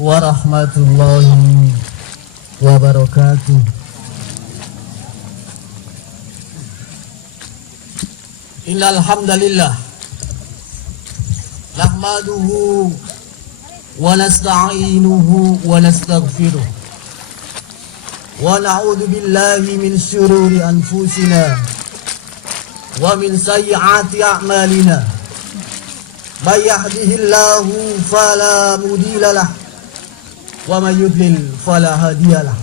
warahmatullahi wabarakatuh. Innal hamdalillah nahmaduhu wa nasta'inuhu wa nastaghfiruh wa na'udzu billahi min syururi anfusina wa min sayyiati a'malina. May yahdihillahu fala mudilla lahu wa may yudlil fala hadiya lahu.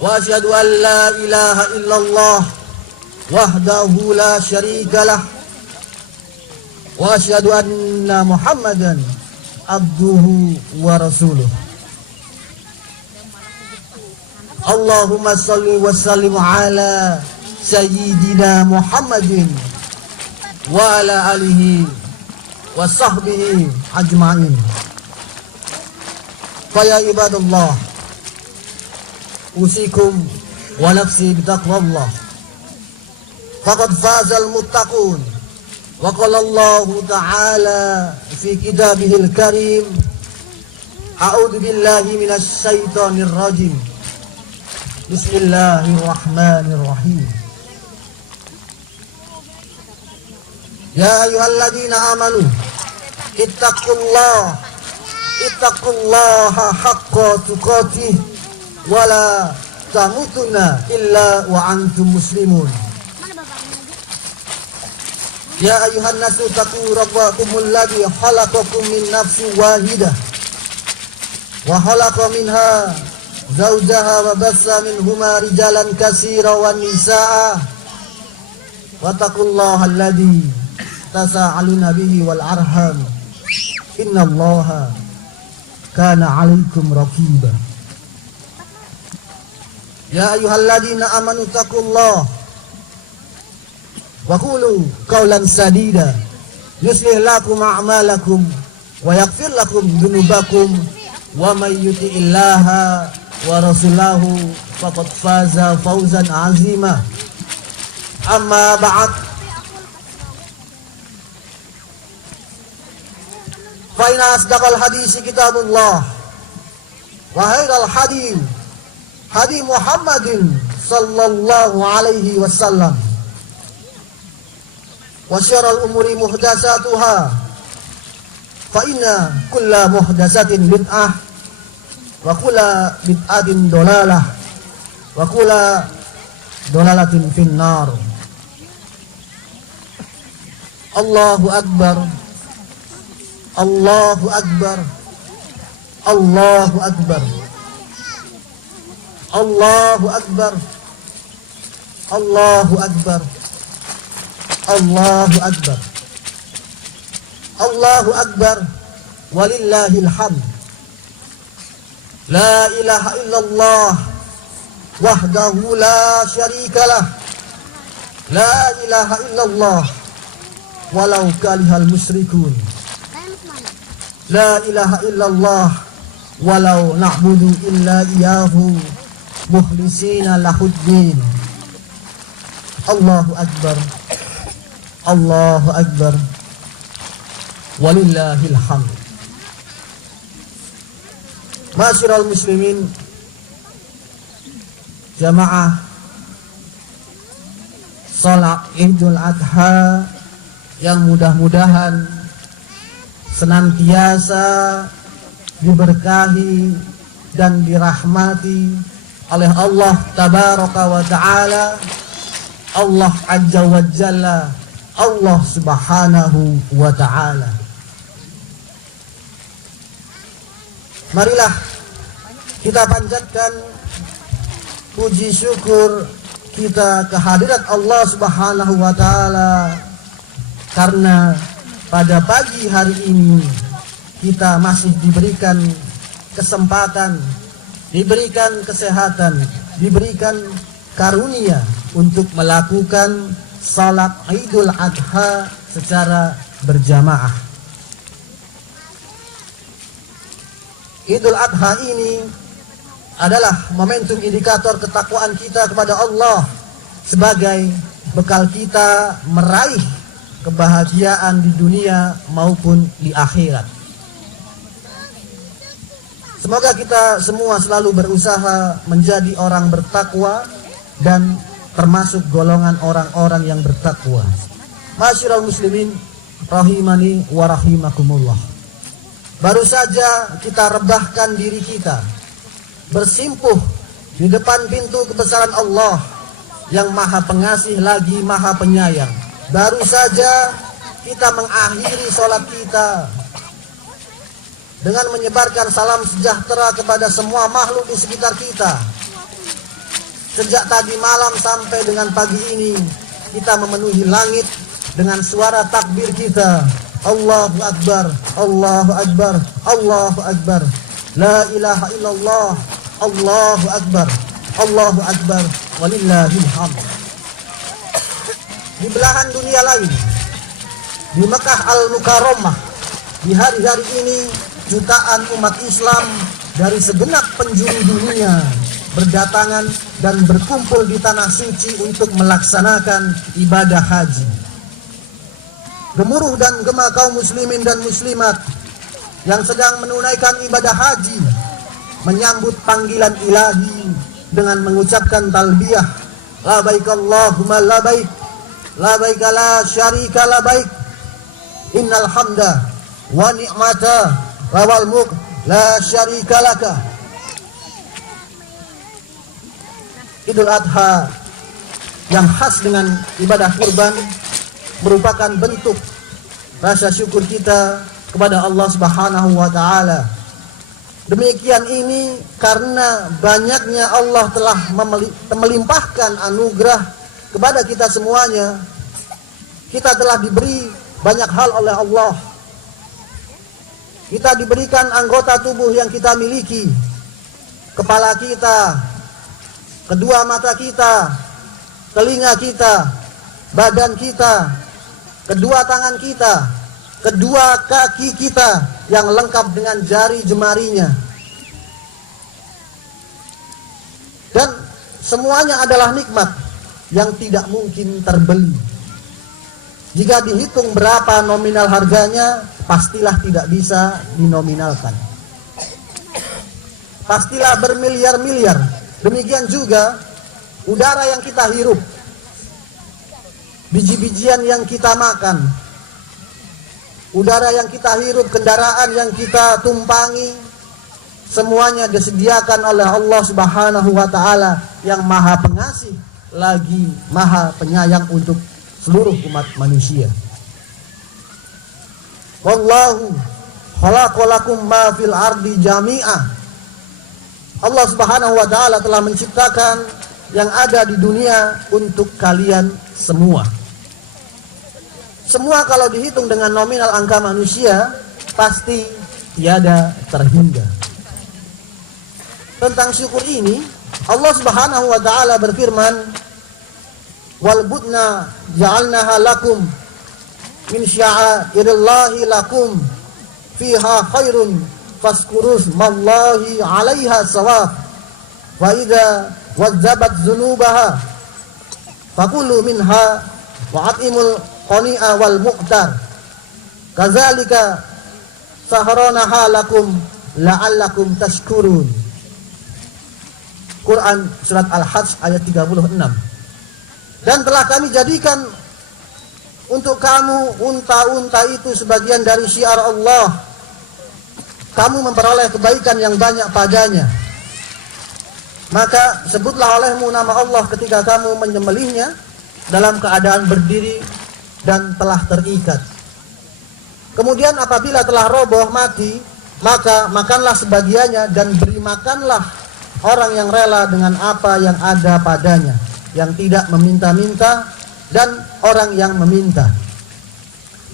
Wa asyhadu an la ilaha illallah wahdahu la syarika lah wa asyhadu anna Muhammadan abduhu wa rasuluh. Allahumma shalli wa sallim ala sayyidina Muhammadin wa ala alihi wa sahbihi ajma'in. Fa ya ibadallah, usikum wa nafsi bitaqwallah. Faqad fazal muttaqun. Wa qala Allah ta'ala fi kitabihil karim, a'udzu billahi minasy syaithanir rajim. Bismillahirrahmanirrahim. Ya ayyuhalladzina amanu ittaqullaha haqqa tuqatih wa la tamutunna illa wa antum muslimun. Ya ayuhan nasu taqu rabbakumul ladzi khalaqakum min nafsin wahidah wa khalaqa minha zawjaha wa bassa minhuma rijalan katsiran wan nisaa wattaqullaha alladzi tasaaluna bihi wal arham innallaha kana 'alaikum raqiba. Ya ayyuhalladzina amanu taqullaha wa qulu qawlan sadida yuslih lakum a'malakum wa yaghfir lakum dhunubakum wa may yuti'illaha wa rasulahu faqad faza fawzan 'azima. Amma ba'd, fa inna asdaqal hadisi kitabullah wa khairal hadi Muhammadin sallallahu alaihi wasallam wa syarrul umuri muhdatsatuha fa inna kulla muhdatsatin bid'ah wa kulla bid'atin dolalah wa kulla dolalatin finnar. Allahu akbar, Allahu akbar, Allahu akbar, Allahu akbar, Allahu akbar, Allahu akbar, Allahu akbar, walillahil hamd. La ilaha illallah wahdahu la syarikalah, la ilaha illallah walau karihal musyrikun, la ilaha illallah walau na'budu illa iyyahu mukhlisina lahuddin. Allahu akbar, Allahu akbar, walillahil hamd. Masyiral muslimin, jamaah salat Idul Adha yang mudah-mudahan senantiasa diberkahi dan dirahmati oleh Allah tabaraka wa ta'ala, Allah azza wa jalla, Allah subhanahu wa ta'ala. Marilah kita panjatkan puji syukur kita kehadirat Allah subhanahu wa ta'ala, karena pada pagi hari ini kita masih diberikan kesempatan, diberikan kesehatan, diberikan karunia untuk melakukan salat Idul Adha secara berjamaah. Idul Adha ini adalah momentum indikator ketakwaan kita kepada Allah sebagai bekal kita meraih kebahagiaan di dunia maupun di akhirat. Semoga kita semua selalu berusaha menjadi orang bertakwa dan termasuk golongan orang-orang yang bertakwa. Masyiral muslimin rahimani wa rahimakumullah. Baru saja kita rebahkan diri kita, bersimpuh di depan pintu kebesaran Allah yang Maha Pengasih lagi Maha Penyayang. Baru saja kita mengakhiri sholat kita dengan menyebarkan salam sejahtera kepada semua makhluk di sekitar kita. Sejak tadi malam sampai dengan pagi ini, kita memenuhi langit dengan suara takbir kita. Allahu Akbar, Allahu Akbar, Allahu Akbar. La ilaha illallah, Allahu Akbar, Allahu Akbar, walillahil hamd. Di belahan dunia lain, di Mekah Al-Mukarramah, di hari-hari ini jutaan umat Islam dari segenap penjuru dunia berdatangan dan berkumpul di tanah suci untuk melaksanakan ibadah haji. Gemuruh dan gema kaum muslimin dan muslimat yang sedang menunaikan ibadah haji menyambut panggilan ilahi dengan mengucapkan talbiyah, labaik Allahumma labaik, labaik la syarika labaik, innal hamda wa ni'mata wal mulk la syarika laka. Idul Adha yang khas dengan ibadah kurban merupakan bentuk rasa syukur kita kepada Allah Subhanahu wa taala. Demikian ini karena banyaknya Allah telah melimpahkan anugerah kepada kita semuanya. Kita telah diberi banyak hal oleh Allah. Kita diberikan anggota tubuh yang kita miliki. Kepala kita, kedua mata kita, telinga kita, badan kita, kedua tangan kita, kedua kaki kita yang lengkap dengan jari jemarinya. Dan semuanya adalah nikmat yang tidak mungkin terbeli. Jika dihitung berapa nominal harganya, pastilah tidak bisa dinominalkan. Pastilah bermiliar-miliar. Demikian juga udara yang kita hirup, biji-bijian yang kita makan, udara yang kita hirup, kendaraan yang kita tumpangi, semuanya disediakan oleh Allah Subhanahu wa taala yang Maha Pengasih lagi Maha Penyayang untuk seluruh umat manusia. Wallahu khalaqalakum ma fil ardi jami'ah. Allah Subhanahu wa taala telah menciptakan yang ada di dunia untuk kalian semua. Semua kalau dihitung dengan nominal angka manusia pasti tiada terhingga. Tentang syukur ini Allah Subhanahu wa taala berfirman, wal budna ja'alnaha lakum min sya'airillahi lakum fiha khairun faskurus mallahi 'alaiha sawab wa idza wazzabat dzunubaha fakulu minha wa atimul qani'a wal mu'tar kadzalika saharanaha lakum la'allakum tashkurun. Quran surat Al-Hajj ayat 36. Dan telah kami jadikan untuk kamu unta-unta itu sebagian dari syiar Allah. Kamu memperoleh kebaikan yang banyak padanya. Maka sebutlah olehmu nama Allah ketika kamu menyembelihnya dalam keadaan berdiri dan telah terikat. Kemudian apabila telah roboh mati, maka makanlah sebagiannya dan beri makanlah orang yang rela dengan apa yang ada padanya, yang tidak meminta-minta dan orang yang meminta.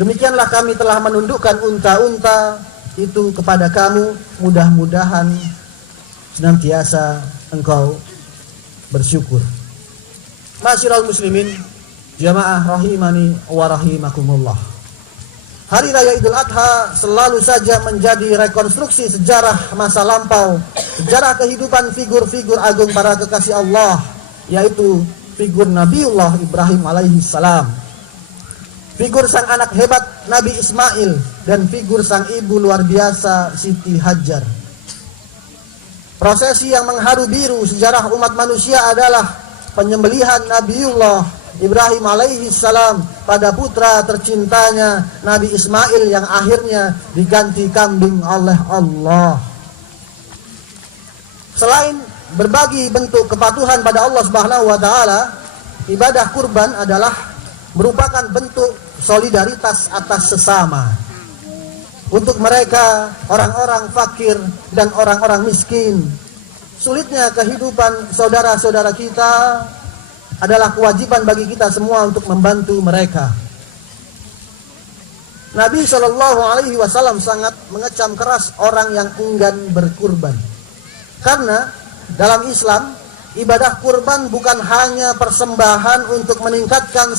Demikianlah kami telah menundukkan unta-unta itu kepada kamu, mudah-mudahan senantiasa engkau bersyukur. Masyiral muslimin, jamaah rahimani wa rahimakumullah. Hari Raya Idul Adha selalu saja menjadi rekonstruksi sejarah masa lampau, sejarah kehidupan figur-figur agung para kekasih Allah, yaitu figur Nabiullah Ibrahim alaihi salam, figur sang anak hebat Nabi Ismail, dan figur sang ibu luar biasa Siti Hajar. Prosesi yang mengharu biru sejarah umat manusia adalah penyembelihan Nabiullah Ibrahim alaihi salam pada putra tercintanya Nabi Ismail yang akhirnya diganti kambing oleh Allah. Selain berbagi bentuk kepatuhan pada Allah Subhanahu wa taala, ibadah kurban adalah merupakan bentuk solidaritas atas sesama. Untuk mereka, orang-orang fakir dan orang-orang miskin, sulitnya kehidupan saudara-saudara kita adalah kewajiban bagi kita semua untuk membantu mereka. Nabi SAW sangat mengecam keras orang yang enggan berkurban. Karena dalam Islam, ibadah kurban bukan hanya persembahan untuk meningkatkan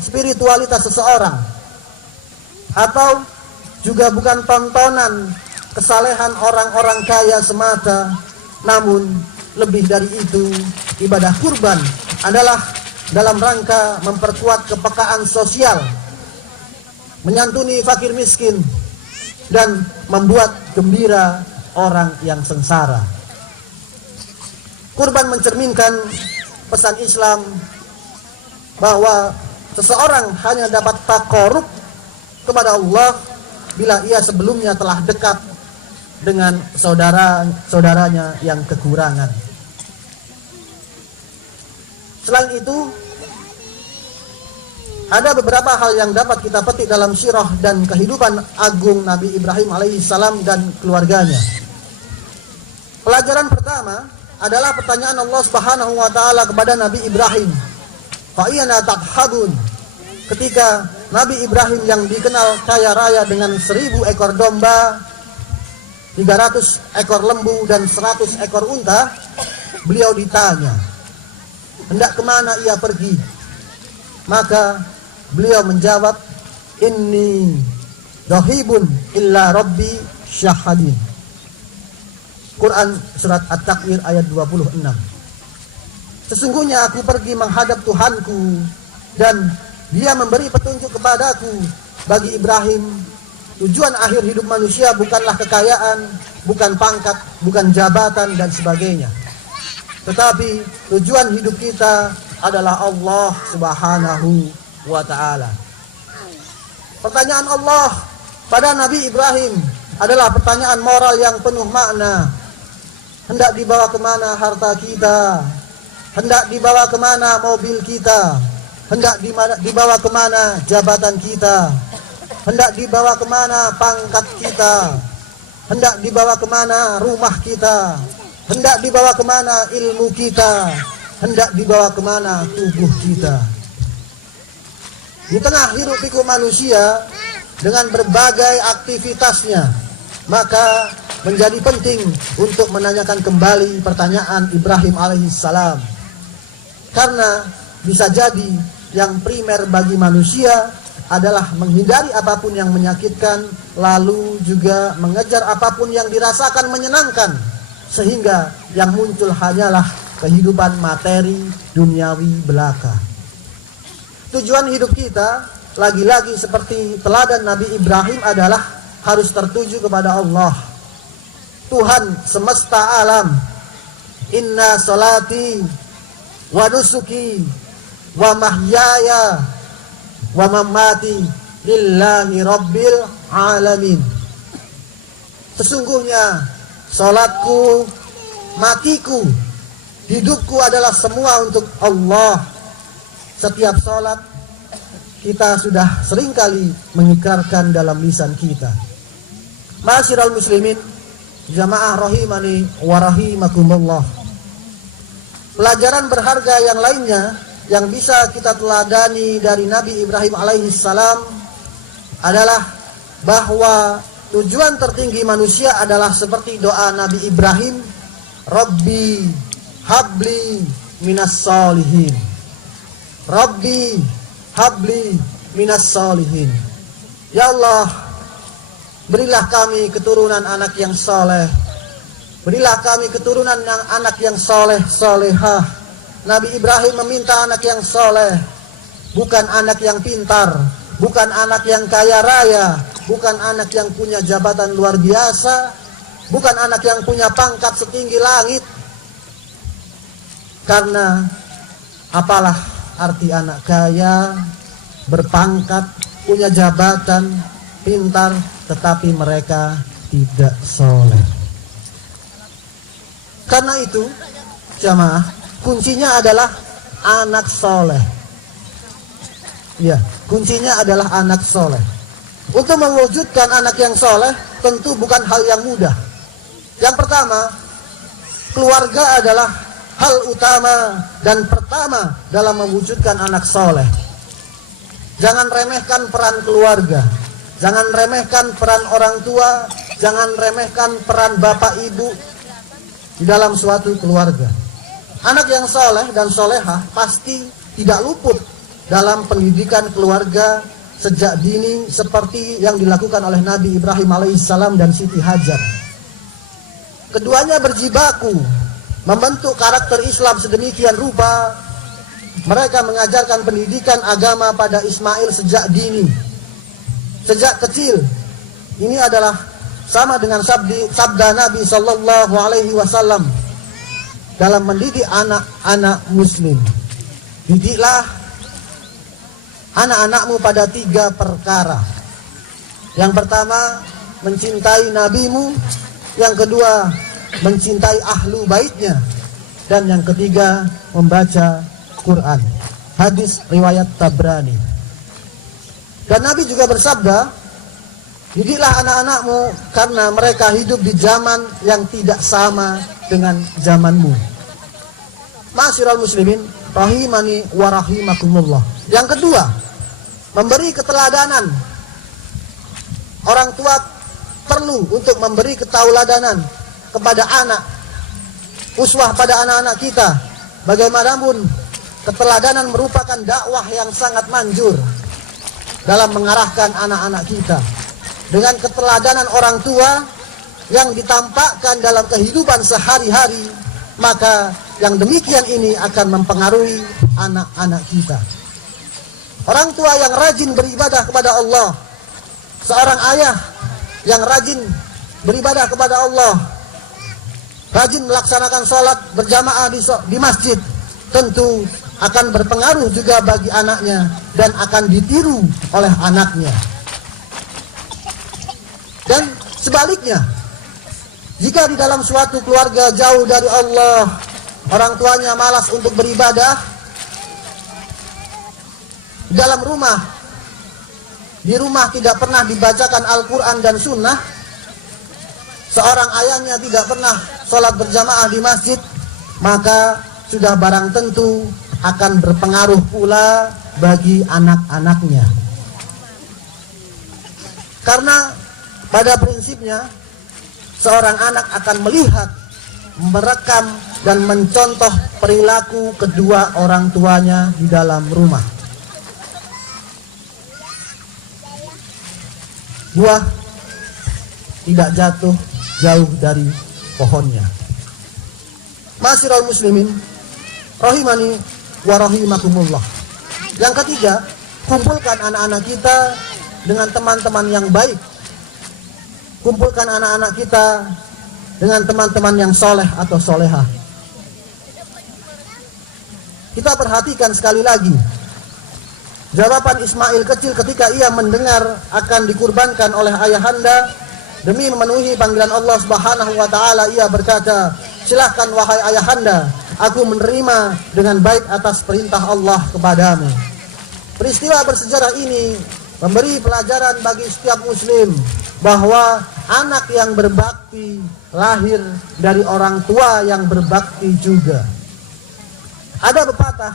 spiritualitas seseorang, atau juga bukan tontonan kesalehan orang-orang kaya semata. Namun lebih dari itu, ibadah kurban adalah dalam rangka memperkuat kepekaan sosial, menyantuni fakir miskin, dan membuat gembira orang yang sengsara. Kurban mencerminkan pesan Islam bahwa seseorang hanya dapat taqarrub kepada Allah bila ia sebelumnya telah dekat dengan saudara-saudaranya yang kekurangan. Selain itu, ada beberapa hal yang dapat kita petik dalam sirah dan kehidupan agung Nabi Ibrahim alaihissalam dan keluarganya. Pelajaran pertama adalah pertanyaan Allah Subhanahu wa taala kepada Nabi Ibrahim. Fa iyana tadhabun. Ketika Nabi Ibrahim yang dikenal kaya raya dengan 1000 ekor domba, 300 ekor lembu dan 100 ekor unta, beliau ditanya, hendak kemana ia pergi? Maka beliau menjawab, inni dhahibun illa rabbi syahadin. Quran surat At-Takwir ayat 26. Sesungguhnya aku pergi menghadap Tuhanku dan Dia memberi petunjuk kepadaku. Bagi Ibrahim, tujuan akhir hidup manusia bukanlah kekayaan, bukan pangkat, bukan jabatan dan sebagainya. Tetapi tujuan hidup kita adalah Allah Subhanahu wa ta'ala. Pertanyaan Allah pada Nabi Ibrahim adalah pertanyaan moral yang penuh makna. Hendak dibawa kemana harta kita? Hendak dibawa kemana mobil kita? Hendak dibawa kemana jabatan kita? Hendak dibawa kemana pangkat kita? Hendak dibawa kemana rumah kita? Hendak dibawa kemana ilmu kita? Hendak dibawa kemana tubuh kita? Di tengah hiruk pikuk manusia dengan berbagai aktivitasnya, maka menjadi penting untuk menanyakan kembali pertanyaan Ibrahim alaihissalam. Karena bisa jadi yang primer bagi manusia adalah menghindari apapun yang menyakitkan, lalu juga mengejar apapun yang dirasakan menyenangkan, sehingga yang muncul hanyalah kehidupan materi duniawi belaka. Tujuan hidup kita, lagi-lagi seperti teladan Nabi Ibrahim, adalah harus tertuju kepada Allah, Tuhan semesta alam. Inna salati wa nusuki wa mahyaya wa mamati lillahi rabbil alamin. Sesungguhnya salatku, matiku, hidupku adalah semua untuk Allah. Setiap salat kita sudah seringkali mengikrarkan dalam lisan kita. Ma'asyiral muslimin, jamaah rahimani wa rahimakumullah. Pelajaran berharga yang lainnya yang bisa kita teladani dari Nabi Ibrahim alaihissalam adalah bahwa tujuan tertinggi manusia adalah seperti doa Nabi Ibrahim, Rabbi habli minas solihin. Rabbi habli minas solihin. Ya Allah, berilah kami keturunan anak yang soleh. Berilah kami keturunan yang anak yang soleh, solehah. Nabi Ibrahim meminta anak yang soleh, bukan anak yang pintar, bukan anak yang kaya raya, bukan anak yang punya jabatan luar biasa, bukan anak yang punya pangkat setinggi langit. Karena apalah arti anak kaya, berpangkat, punya jabatan, pintar, tetapi mereka tidak soleh. Karena itu, jamaah, kuncinya adalah anak soleh. Ya, kuncinya adalah anak soleh. Untuk mewujudkan anak yang soleh, tentu bukan hal yang mudah. Yang pertama, keluarga adalah hal utama dan pertama dalam mewujudkan anak soleh. Jangan remehkan peran keluarga, jangan remehkan peran orang tua, jangan remehkan peran bapak ibu di dalam suatu keluarga. Anak yang soleh dan solehah pasti tidak luput dalam pendidikan keluarga sejak dini, seperti yang dilakukan oleh Nabi Ibrahim alaihissalam dan Siti Hajar. Keduanya berjibaku membentuk karakter Islam sedemikian rupa. Mereka mengajarkan pendidikan agama pada Ismail sejak dini, sejak kecil. Ini adalah sama dengan sabda Nabi Sallallahu Alaihi Wasallam dalam mendidik anak-anak Muslim. Didiklah anak-anakmu pada 3 perkara. Yang pertama, mencintai nabimu. Yang kedua, mencintai ahlu baitnya. Dan yang ketiga, membaca Quran. Hadis riwayat Tabrani. Dan Nabi juga bersabda, didiklah anak-anakmu karena mereka hidup di zaman yang tidak sama dengan zamanmu. Ma'asyiral muslimin rahimani wa rahimakumullah. Yang kedua, memberi keteladanan. Orang tua perlu untuk memberi ketauladanan kepada anak, uswah pada anak-anak kita. Bagaimanapun, keteladanan merupakan dakwah yang sangat manjur dalam mengarahkan anak-anak kita. Dengan keteladanan orang tua yang ditampakkan dalam kehidupan sehari-hari, maka yang demikian ini akan mempengaruhi anak-anak kita. Orang tua yang rajin beribadah kepada Allah, seorang ayah yang rajin beribadah kepada Allah, rajin melaksanakan sholat berjamaah di masjid, tentu akan berpengaruh juga bagi anaknya dan akan ditiru oleh anaknya. Dan sebaliknya, jika di dalam suatu keluarga jauh dari Allah, orang tuanya malas untuk beribadah, dalam rumah, di rumah tidak pernah dibacakan Al-Quran dan Sunnah, seorang ayahnya tidak pernah sholat berjamaah di masjid, maka sudah barang tentu akan berpengaruh pula bagi anak-anaknya. Karena pada prinsipnya seorang anak akan melihat, merekam dan mencontoh perilaku kedua orang tuanya di dalam rumah. Buah tidak jatuh jauh dari pohonnya. Ma'asyiral muslimin rahimani wa rahimakumullah. Yang ketiga, kumpulkan anak-anak kita dengan teman-teman yang baik. Kumpulkan anak-anak kita dengan teman-teman yang soleh atau solehah. Kita perhatikan sekali lagi jawaban Ismail kecil ketika ia mendengar akan dikurbankan oleh ayahanda. Demi memenuhi panggilan Allah Subhanahu wa taala, ia berkata, "Silahkan wahai ayahanda, aku menerima dengan baik atas perintah Allah kepadamu." Peristiwa bersejarah ini memberi pelajaran bagi setiap muslim bahwa anak yang berbakti lahir dari orang tua yang berbakti juga. Ada pepatah,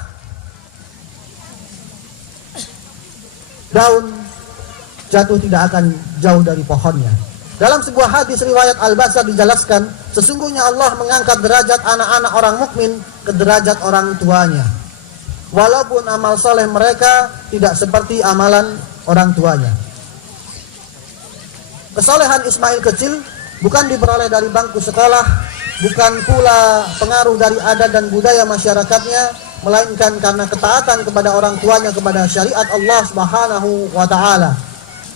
daun jatuh tidak akan jauh dari pohonnya. Dalam sebuah hadis riwayat Al-Basar dijelaskan, sesungguhnya Allah mengangkat derajat anak-anak orang mukmin ke derajat orang tuanya, walaupun amal soleh mereka tidak seperti amalan orang tuanya. Kesolehan Ismail kecil bukan diperoleh dari bangku sekolah, bukan pula pengaruh dari adat dan budaya masyarakatnya, melainkan karena ketaatan kepada orang tuanya kepada syariat Allah Subhanahu wa taala.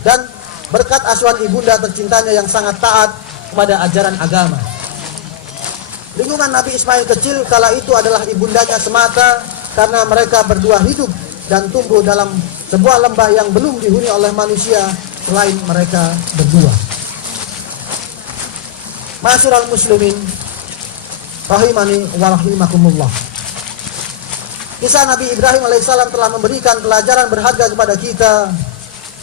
Dan berkat asuhan ibunda tercintanya yang sangat taat kepada ajaran agama. Lingkungan Nabi Ismail kecil kala itu adalah ibundanya semata, karena mereka berdua hidup dan tumbuh dalam sebuah lembah yang belum dihuni oleh manusia selain mereka berdua. Ma'asyiral muslimin rahimani wa rahimakumullah. Kisah Nabi Ibrahim alaihissalam telah memberikan pelajaran berharga kepada kita,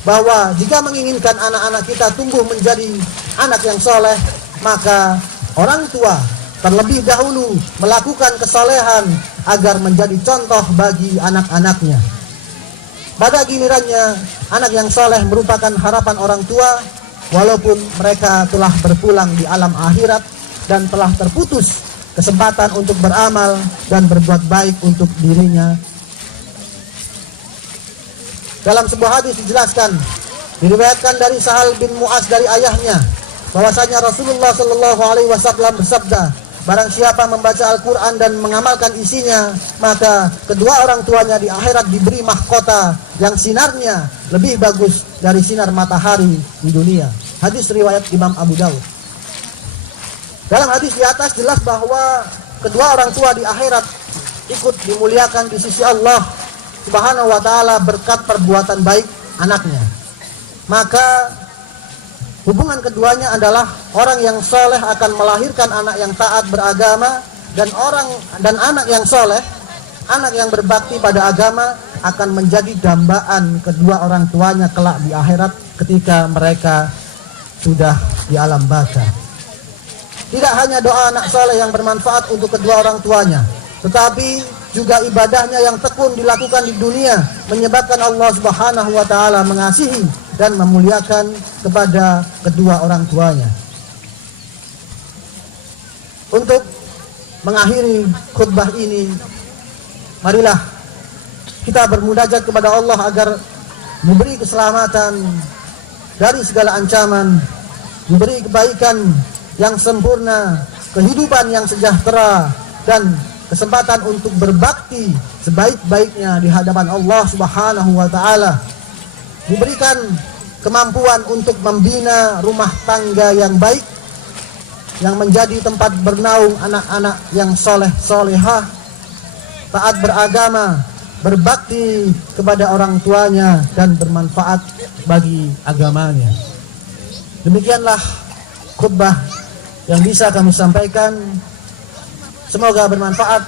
bahwa jika menginginkan anak-anak kita tumbuh menjadi anak yang soleh, maka orang tua terlebih dahulu melakukan kesolehan agar menjadi contoh bagi anak-anaknya. Pada gilirannya, anak yang soleh merupakan harapan orang tua, walaupun mereka telah berpulang di alam akhirat dan telah terputus kesempatan untuk beramal dan berbuat baik untuk dirinya. Dalam sebuah hadis dijelaskan, diriwayatkan dari Sahal bin Mu'az dari ayahnya, bahwasanya Rasulullah Shallallahu Alaihi Wasallam bersabda, barang siapa membaca Al-Quran dan mengamalkan isinya, maka kedua orang tuanya di akhirat diberi mahkota yang sinarnya lebih bagus dari sinar matahari di dunia. Hadis riwayat Imam Abu Daud. Dalam hadis di atas jelas bahwa kedua orang tua di akhirat ikut dimuliakan di sisi Allah Subhanahu wa ta'ala berkat perbuatan baik anaknya. Maka hubungan keduanya adalah orang yang soleh akan melahirkan anak yang taat beragama, dan anak yang soleh, anak yang berbakti pada agama akan menjadi dambaan kedua orang tuanya kelak di akhirat ketika mereka sudah di alam baka. Tidak hanya doa anak soleh yang bermanfaat untuk kedua orang tuanya, tetapi juga ibadahnya yang tekun dilakukan di dunia menyebabkan Allah Subhanahu wa ta'ala mengasihi dan memuliakan kepada kedua orang tuanya. Untuk mengakhiri khutbah ini, marilah kita bermunajat kepada Allah agar memberi keselamatan dari segala ancaman, memberi kebaikan yang sempurna, kehidupan yang sejahtera, dan kesempatan untuk berbakti sebaik-baiknya di hadapan Allah Subhanahu wa ta'ala. Diberikan kemampuan untuk membina rumah tangga yang baik, yang menjadi tempat bernaung anak-anak yang soleh-solehah, taat beragama, berbakti kepada orang tuanya, dan bermanfaat bagi agamanya. Demikianlah khutbah yang bisa kami sampaikan. Semoga bermanfaat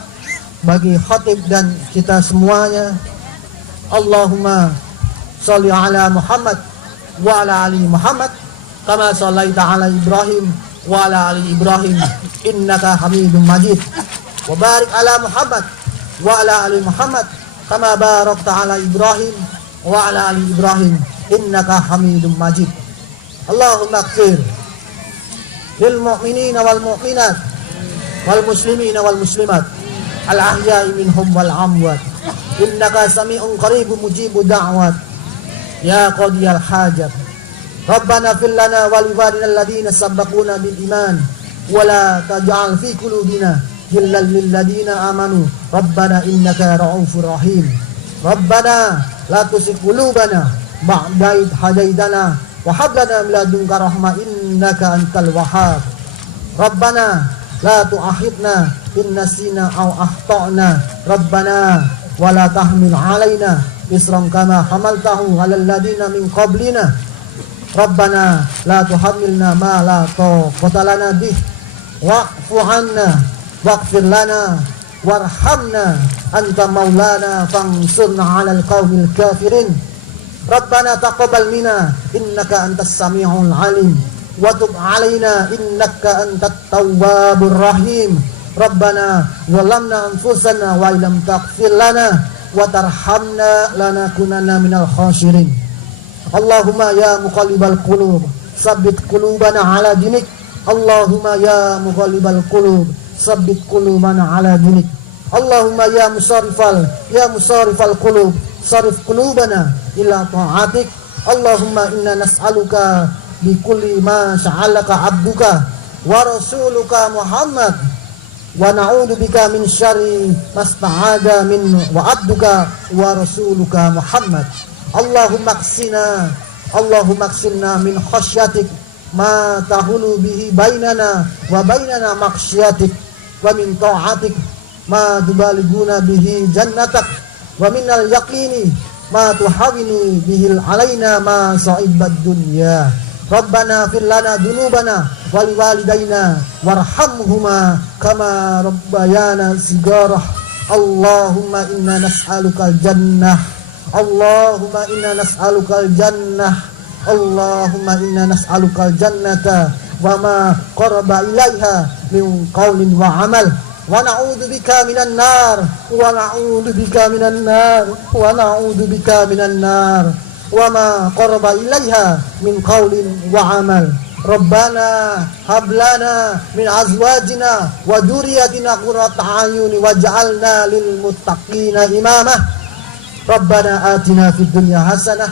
bagi khatib dan kita semuanya. Allahumma sholli ala Muhammad wa ala ali Muhammad kama shallaita ala Ibrahim wa ala ali Ibrahim innaka Hamidum Majid. Wa barik ala Muhammad wa ala ali Muhammad kama barakta ala Ibrahim wa ala ali Ibrahim innaka Hamidum Majid. Allahumma ighfir lil mu'minina wal mu'minat wal muslimina wal muslimat al ahya'i minhum wal amwat innaka sami'un qaribun mujibud da'wat ya qadiyal hajat. Rabbana fil lana wa li walidina alladhina sabaquna bil iman wa la taj'al fi qulubina ghillan lil ladina amanu rabbana innaka ra'ufur rahim. Rabbana la tuzigh qulubana ba'da idh hadaitana wa hab lana min ladunka rahmah innaka antal wahhab. Rabbana la tu'akhidna in nasina aw akhtana rabbana wa la tahmil alaina isran kama hamaltahu 'alal ladina min qablina rabbana la tuhammilna ma la taqata lana bih wa'fu 'anna waghfir lana warhamna anta maulana fansurna 'alal qaumil kafirin. Rabbana taqabbal minna innaka antas samiul 'alim wa tub 'alaina innaka antat tawwabur rahim. Rabbana zalamna anfusana wa illam taghfir lana wa tarhamna lanakunanna minal khasirin. Allahumma ya muqallibal qulub tsabbit qulubana ala dinik. Allahumma ya muqallibal qulub tsabbit qulubana ala dinik. Allahumma ya musarrifal qulub sarif qulubana ila ta'atik. Allahumma inna nas'aluka bi kulli ma sa'alaka abduka wa rasuluka Muhammad wa na'udzu bika min syarri masta'ada min wa abduka wa rasuluka Muhammad. Allahumma qsinna min khasyatik ma tahulu bihi bainana wa bainana maksyiatik, wa min ta'atik ma tubaliguna bihi jannatak, wa minal yaqini ma tuhawinu bihil alaina ma sa'ibad dunya. Rabbana fir lana dunubana wal walidaina warhamhuma kama rabbayana sigarah. Allahumma inna nas'alukal jannah, Allahumma inna nas'alukal jannah, Allahumma inna nas'alukal jannata wa ma qaraba ilaiha min qaulin wa amal, wa na'udzubika minan nar, wa na'udzubika minan nar, wa na'udzubika minan nar, wa ma qaraba ilaiha min qaulin wa amal. Rabbana hablana min azwajina wa dzurriyyatina qurrata a'yun waj'alna lil muttaqina imama. Rabbana atina fid dunya hasanah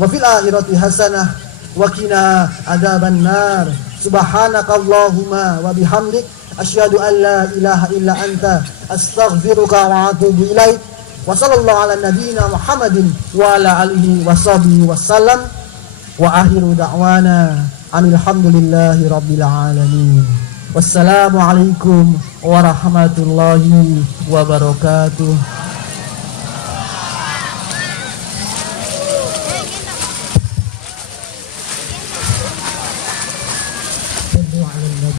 wa fil akhirati hasanah wa qina adzaban nar. Subhanakallahumma wa bihamdik asyhadu an la ilaha illa anta astaghfiruka wa atubu ilaik. Wa sallallahu ala nabiyyina Muhammadin wa ala alihi wa sahbihi wasallam. Wa akhiru da'wana alhamdulillahi rabbil alamin. Wassalamu alaikum warahmatullahi wabarakatuh.